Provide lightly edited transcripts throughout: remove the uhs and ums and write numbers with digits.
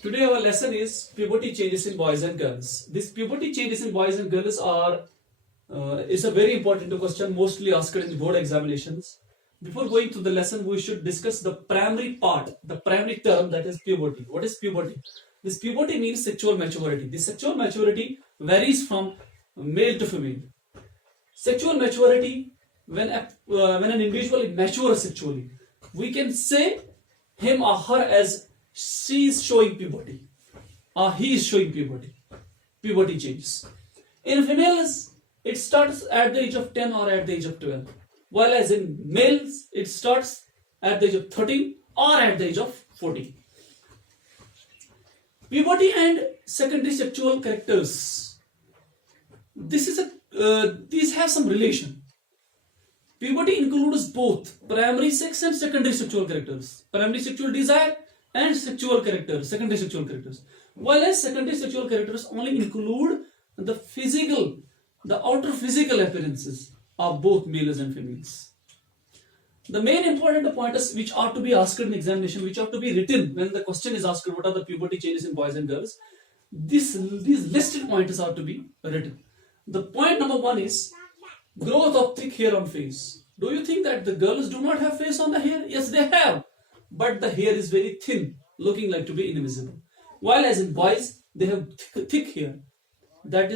Today our lesson is puberty changes in boys and girls. This puberty changes in boys and girls are is a very important question, mostly asked in the board examinations. Before going to the lesson, we should discuss the primary part, the primary term, that is puberty. What is puberty? This puberty means sexual maturity. The sexual maturity varies from male to female. Sexual maturity, when an individual matures sexually, we can say him or her as she is showing puberty or he is showing puberty. Puberty changes. In females, it starts at the age of 10 or at the age of 12. While as in males, it starts at the age of 13 or at the age of 14. Puberty and secondary sexual characters. These have some relation. Puberty includes both primary sex and secondary sexual characters. Primary sexual desire and sexual characters, secondary sexual characters. While as secondary sexual characters only include the outer physical appearances of both males and females. The main important pointers which are to be asked in examination, which are to be written when the question is asked, what are the puberty changes in boys and girls? These listed pointers are to be written. The point number 1 is growth of thick hair on face. Do you think that the girls do not have face on the hair? Yes, they have. But the hair is very thin, looking like to be invisible. While as in boys, they have thick hair that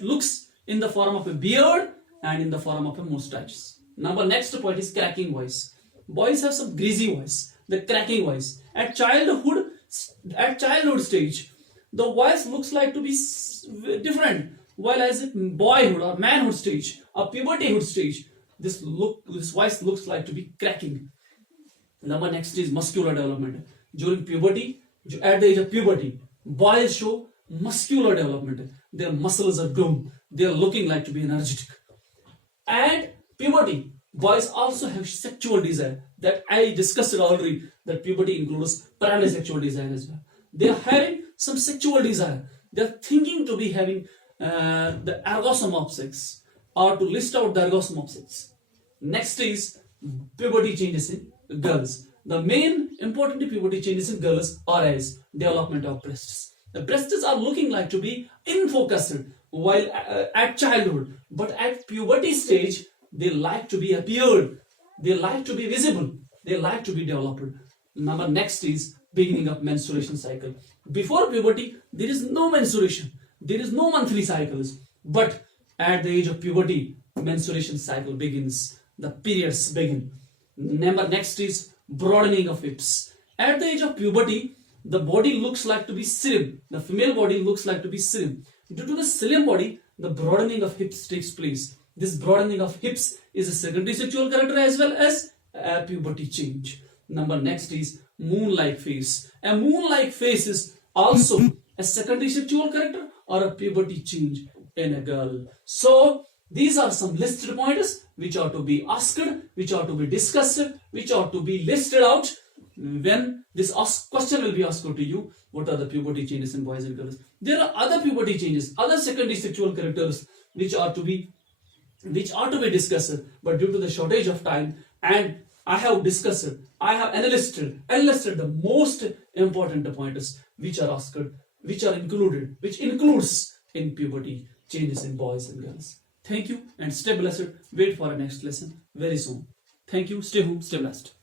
looks in the form of a beard and in the form of a mustache. Next point is cracking voice. Boys have some greasy voice, the cracking voice. At childhood stage, the voice looks like to be different. While as in boyhood or manhood stage or pubertyhood stage, this voice looks like to be cracking. Next is muscular development. During puberty, at the age of puberty, boys show muscular development. Their muscles are grown. They are looking like to be energetic. And puberty, boys also have sexual desire. That I discussed already. That puberty includes primary sexual desire as well. They are having some sexual desire. They are thinking to be having the orgasm of sex, or to list out the orgasm of sex. Next is puberty changes in girls. The main important puberty changes in girls are as development of breasts. The breasts are looking like to be infocused while at childhood, but at puberty stage they like to be appeared, they like to be visible, they like to be developed. Next is beginning of menstruation cycle. Before puberty, there is no menstruation, there is no monthly cycles, but at the age of puberty, menstruation cycle begins, the periods begin. Next is broadening of hips. At the age of puberty, the body looks like to be slim. The female body looks like to be slim. Due to the slim body, the broadening of hips takes place. This broadening of hips is a secondary sexual character as well as a puberty change. Next is moon-like face. A moon-like face is also a secondary sexual character or a puberty change in a girl. So these are some listed pointers which are to be asked, which are to be discussed, which are to be listed out when this question will be asked to you. What are the puberty changes in boys and girls? There are other puberty changes, other secondary sexual characters which are to be discussed, but due to the shortage of time, and I have enlisted the most important pointers which are asked, which includes in puberty changes in boys and girls. Thank you and stay blessed. Wait for our next lesson very soon. Thank you. Stay home. Stay blessed.